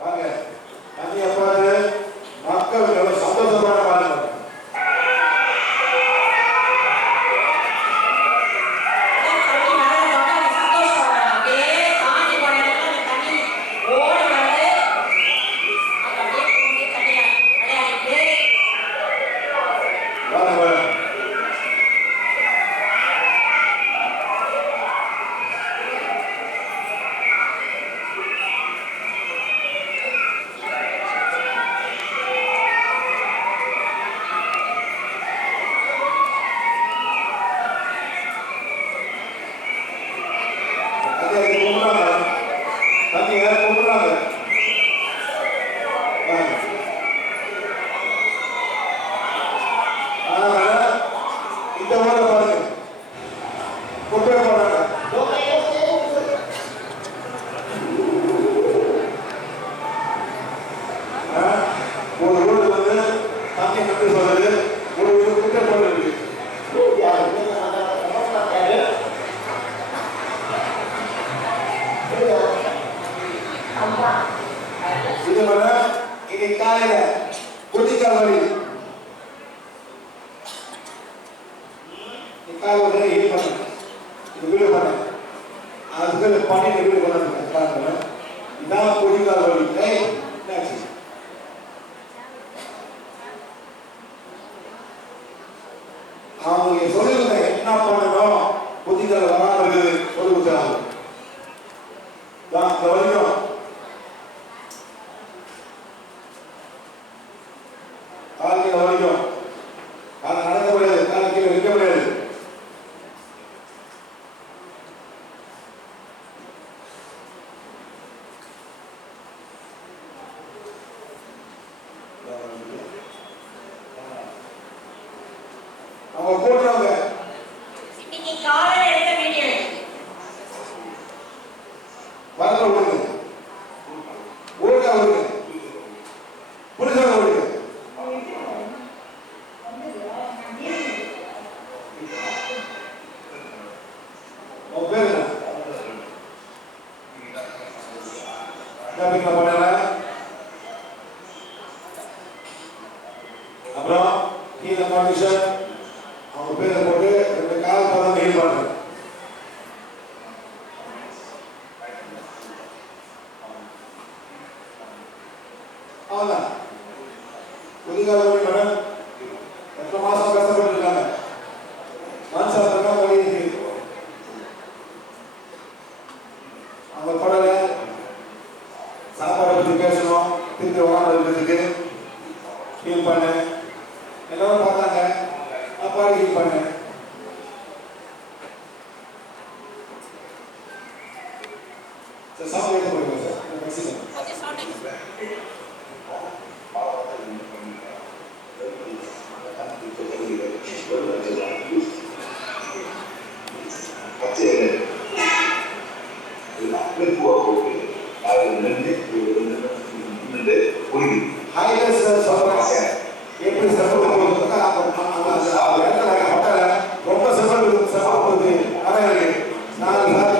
வாங்க தண்ணி எப்பாரு மக்கள் சந்தோஷமான பாருங்க. அவங்க சொல்லுங்க என்ன பண்ணணும் புத்திகள் வராது சொல்லுங்க கவனிக்கும் காலைக்கு கவனிக்கும் காலை நடக்க முடியாது காலைக்கு வைக்க முடியாது அவங்க போடுறாங்க இன்னைக்கு காலையில எடுத்த வீடியோ வரல ஓடுங்க ஓடுங்க ஓடுங்க புரிஞ்சா ஓடுங்க உன் பேர் என்ன பண்ணல அப்புறம் கீழே காண்டிஷன் அவங்க பேரை போட்டு ரெண்டு கால் பதம் ஹீல் பண்ணுங்க அவ்வளோதான் புதிகால வழி மேடம் எத்தனை மாசம் கஷ்டப்பட்டு இருக்காங்க மனசாக வழி இருக்கு அவங்க படலை சாப்பாடை பற்றி பேசணும் திருப்பி உடம்பு இருக்கிறதுக்கு ஹீல் பண்ணு எல்லாரும் பார்த்தாங்க அப்பாடி ஹீல் பண்ணு சார் சாப்பிட்டு எடுத்து போயிருக்கோம் சார் மெக்சிகன் எப்படி சப்போர்ட் ரொம்ப சப்போர்ட் இருக்கு நான் சொன்னாங்க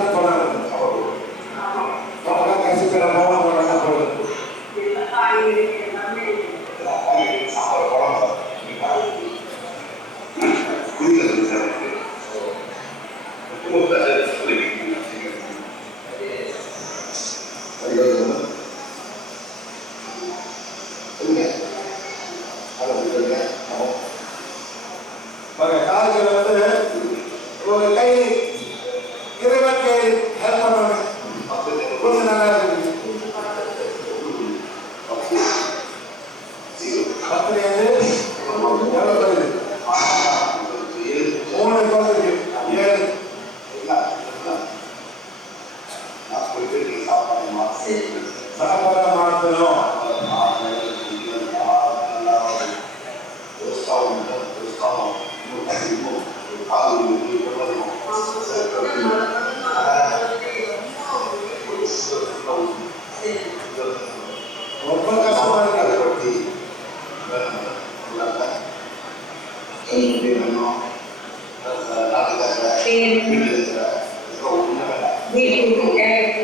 காலத்தில் வந்து ஒரு கை இறைவன் கை ஹெல்ப் பண்ணுவாங்க கொஞ்சம் நல்லா இருக்கு பத்திரிகை எவ்வளோ வருது 3 வருது 7 சாப்பாடை மாற்றணும் ரொம்ப கஷ்டமா இருக்கு வீட்டுக்கு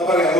Apa yang